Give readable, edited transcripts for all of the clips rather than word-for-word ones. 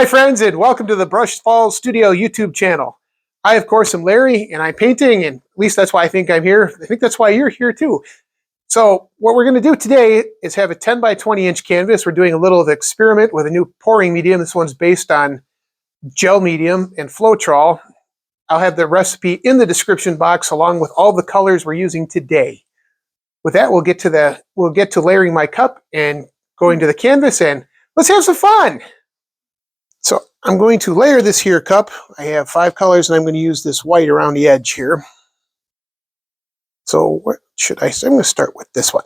Hi friends, and welcome to the BrushFalls Studio YouTube channel. I, of course, am Larry, and I'm painting, and at least that's why I think I'm here. I think that's why you're here too. So what we're going to do today is have a 10 by 20 inch canvas. We're doing a little of the experiment with a new pouring medium. This one's based on gel medium and Floetrol. I'll have the recipe in the description box along with all the colors we're using today. With that, we'll get to layering my cup and going to the canvas, and let's have some fun. So I'm going to layer this here cup. I have 5 colors, and I'm going to use this white around the edge here. So what should I say? I'm going to start with this one.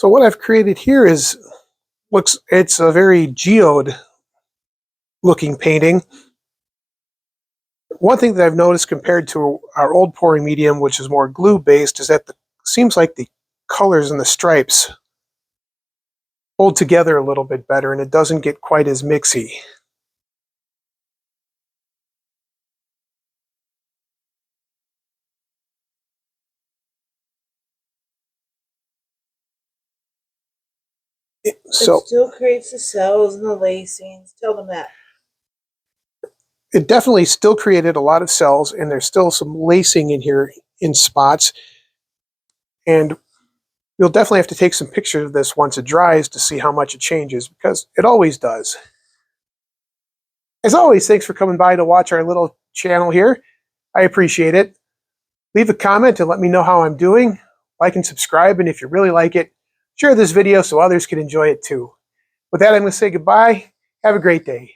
So what I've created here is, it's a very geode looking painting. One thing that I've noticed compared to our old pouring medium, which is more glue based, is that seems like the colors and the stripes hold together a little bit better and it doesn't get quite as mixy. So it still creates the cells and the lacings. Tell them that. It definitely still created a lot of cells, and there's still some lacing in here in spots. And you'll definitely have to take some pictures of this once it dries to see how much it changes, because it always does. As always, thanks for coming by to watch our little channel here. I appreciate it. Leave a comment and let me know how I'm doing. Like and subscribe, and if you really like it, share this video so others can enjoy it too. With that, I'm going to say goodbye. Have a great day.